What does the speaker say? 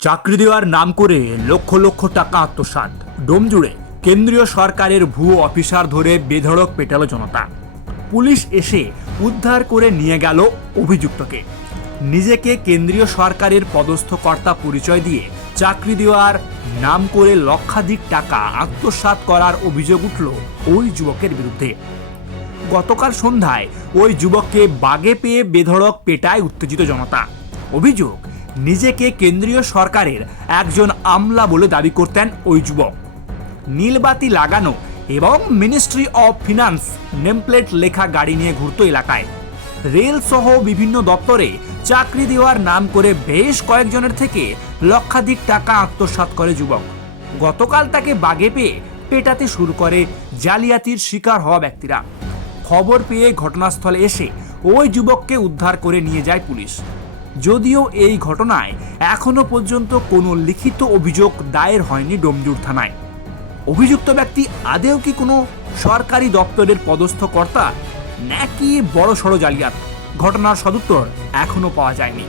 চাকরি দেওয়ার নাম করে লক্ষ লক্ষ টাকা আত্মসাৎ। ডোমজুড়ে কেন্দ্রীয় সরকারের ভুয়ো অফিসার ধরে বেধড়ক পেটালো জনতা। পুলিশ এসে উদ্ধার করে নিয়ে গেল অভিযুক্তকে। নিজেকে কেন্দ্রীয় সরকারের পদস্থ কর্তা পরিচয় দিয়ে চাকরি দেওয়ার নাম করে লক্ষাধিক টাকা আত্মসাৎ করার অভিযোগ উঠল ওই যুবকের বিরুদ্ধে। গতকাল সন্ধ্যায় ওই যুবককে বাগে পেয়ে বেধড়ক পেটায় উত্তেজিত জনতা। অভিযোগ, নিজেকে কেন্দ্রীয় সরকারের একজন আমলা বলে দাবি করতেন ওই যুবক। নীলবাতি লাগানো এবং মিনিস্ট্রি অফ ফিনান্স নেমপ্লেট লেখা গাড়ি নিয়ে ঘুরত এলাকায়। রেল সহ বিভিন্ন দপ্তরে চাকরি দেওয়ার নাম করে বেশ কয়েকজনের থেকে লক্ষাধিক টাকা আত্মসাৎ করে যুবক। গতকাল তাকে বাগে পেয়ে পেটাতে শুরু করে জালিয়াতির শিকার হওয়া ব্যক্তিরা। খবর পেয়ে ঘটনাস্থলে এসে ওই যুবককে উদ্ধার করে নিয়ে যায় পুলিশ। যদিও এই ঘটনায় এখনো পর্যন্ত কোনো লিখিত অভিযোগ দায়ের হয়নি ডোমজুড় থানায়। অভিযুক্ত ব্যক্তি আদেও কি কোনো সরকারি দপ্তরের পদস্থ কর্তা নাকি বড়সড় জালিয়াত, ঘটনার সদুত্তর এখনো পাওয়া যায়নি।